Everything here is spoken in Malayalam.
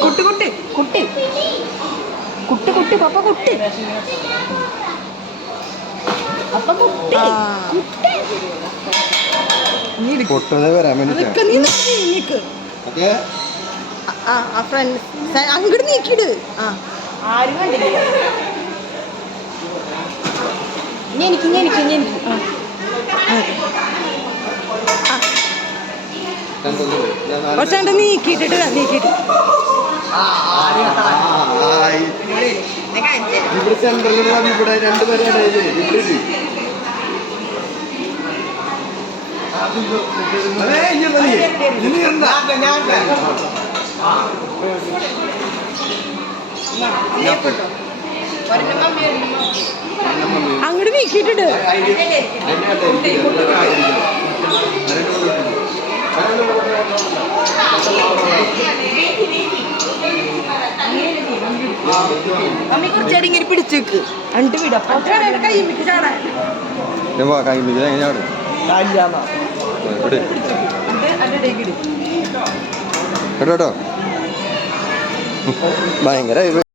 കുട്ടി കുട്ടി കുട്ടി കുട്ടി കുട്ടി പപ്പ കുട്ടി അപ്പ കുട്ടി അങ്ങോട്ട് നീക്കിട് ആരും കണ്ടില്ല എനിക്ക് കുറച്ചാണ്ട് നീക്കിട്ടിട്ട് അങ്ങോട്ട് നീക്കിട്ടിട്ട് മമ്മി കുറച്ചടി ഇങ്ങനെ പിടിച്ചേക്ക് അണ്ട് വിടാ കൈമിക്ക് ചാടാൻ ഭയങ്കര